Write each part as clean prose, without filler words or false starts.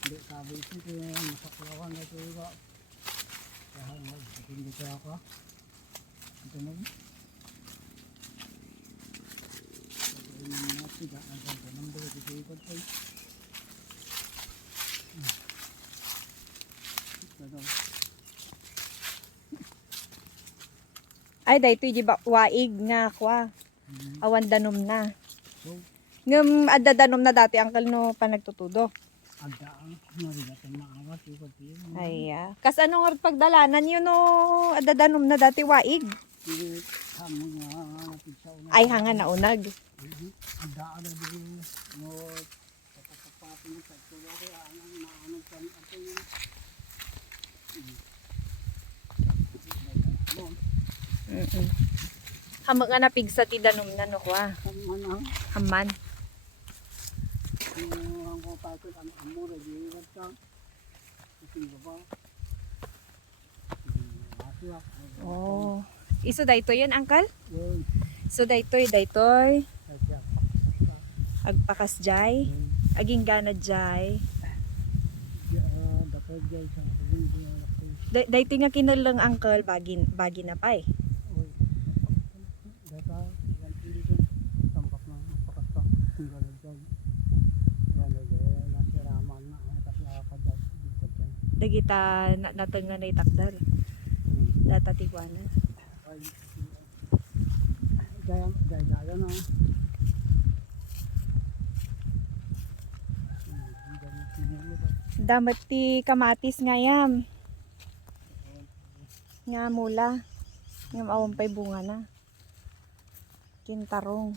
Hindi sabi ito masaklawan na ito iba. Kaya hindi kaya ako. Ito na yun. Ito yung mga tiga. Ang ganda ng buhay dito ikot ko. Ito daw. Ay, dahito yung waig nga kwa. Awan danom na. Ngam adadanom na dati angkal no pa nagtutudo. Ada ang marigat ang maawat ikot yun. Ay, kas anong pagdalanan yun no adadanom na dati waig. Kamu nga napigsa una. Ay, hanga na unag. Ada ada dito no papapatin sa tulad ang naano kan ato yun. Hamag nga napigsa ti danom na no kwa. Kaman Haman. ang ko patot ang amore di ka. Ito ba? Oh. Iso daytoy yan, angkal? Yun. So daytoy. Agpakas jay. Aging gana jay. Dapat jay sa hindi na. Daytoy nga kinalang angkal bagi na pay. Data yan dito tampak na pakasta tinggal jay. Yan dahil nasiraman na kasi ka jay dito jay. Dagita natenga na itakdal. Data Tikwana. Gaya na. Damat ti kamatis ngayam. Nga mula. Ngam awam pa'y bunga na. Kintarong.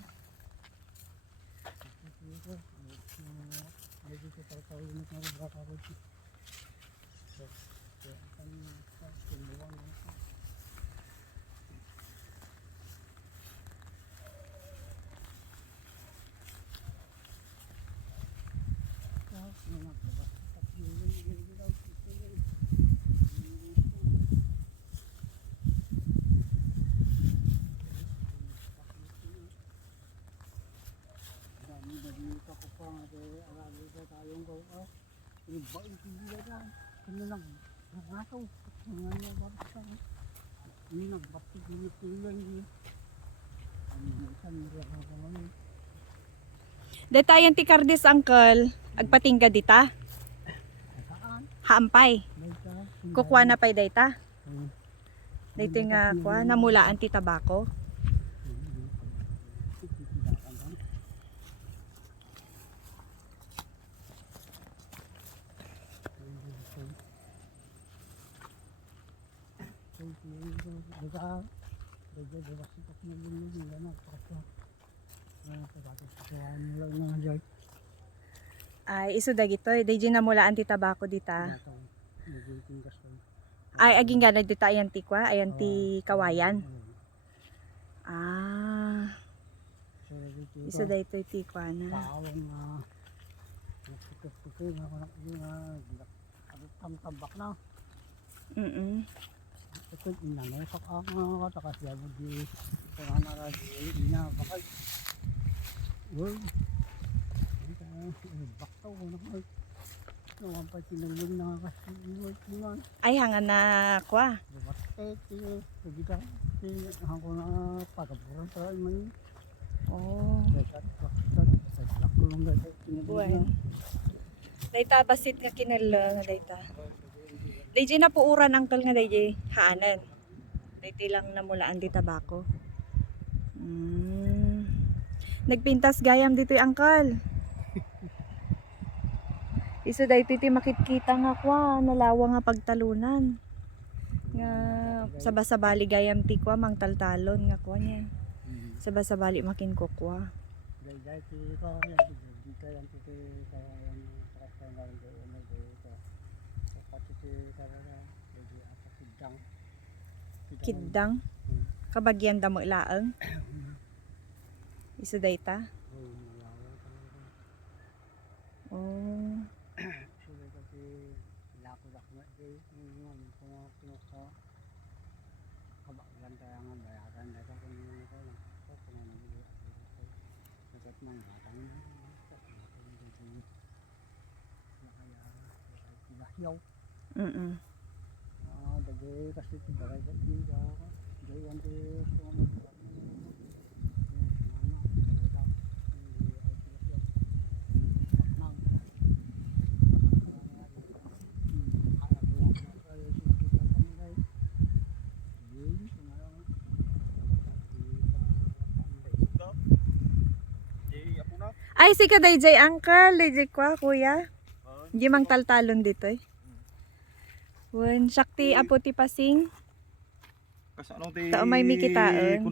Detayan ti kardis uncle, agpatingga dita. Haampay. Kukuha na pay dayta. Dito nga kuha namulaan ti tabako. Ay, iso dagitoy. Daydi namulaan ti tabako dita. Ay, aging gana dita ayan ti kwa, ayan ti kawayan. Ah. Iso daytoy ti kwa na. Tambak na. Ito inanay sa mga katakasya mo di panganara di ina bakal. Uy. Baktaw ko na. Nawan pa sinulong na kasi iwan. Ay, hanga na kwa. Bakit kita hangko na pagaburan pa man. Oh. Sa kulong dito. Buwan. Dayta basit nga kinala nga dayta. Dayjay na puuran angkal nga dayjay haanan. Dayjay lang namulaan di tabako. Nagpintas gayam dito yung angkal. Iso daytoy ti makitkita nga kwa nalawa nga pagtalunan. Nga sabasabali gayam ti kwa mang taltalon nga kwa niya. Sabasabali makin ko kwa. Dayjay ti ko dito yan ti kaya yan sa ngayon do Kiddang. Kabagyan damo ilaang. Iso dayta. Oh. mangatang na. Yaw. Dagi kasi tibaray ka dito. Dagi ang Diyos kung ano ba. Ay, si ka DJ Uncle, DJ kwa, kuya. Di mang taltalon dito eh. Wen, Shakti apo ti pasing. Kasano ti Tao may mikitaon.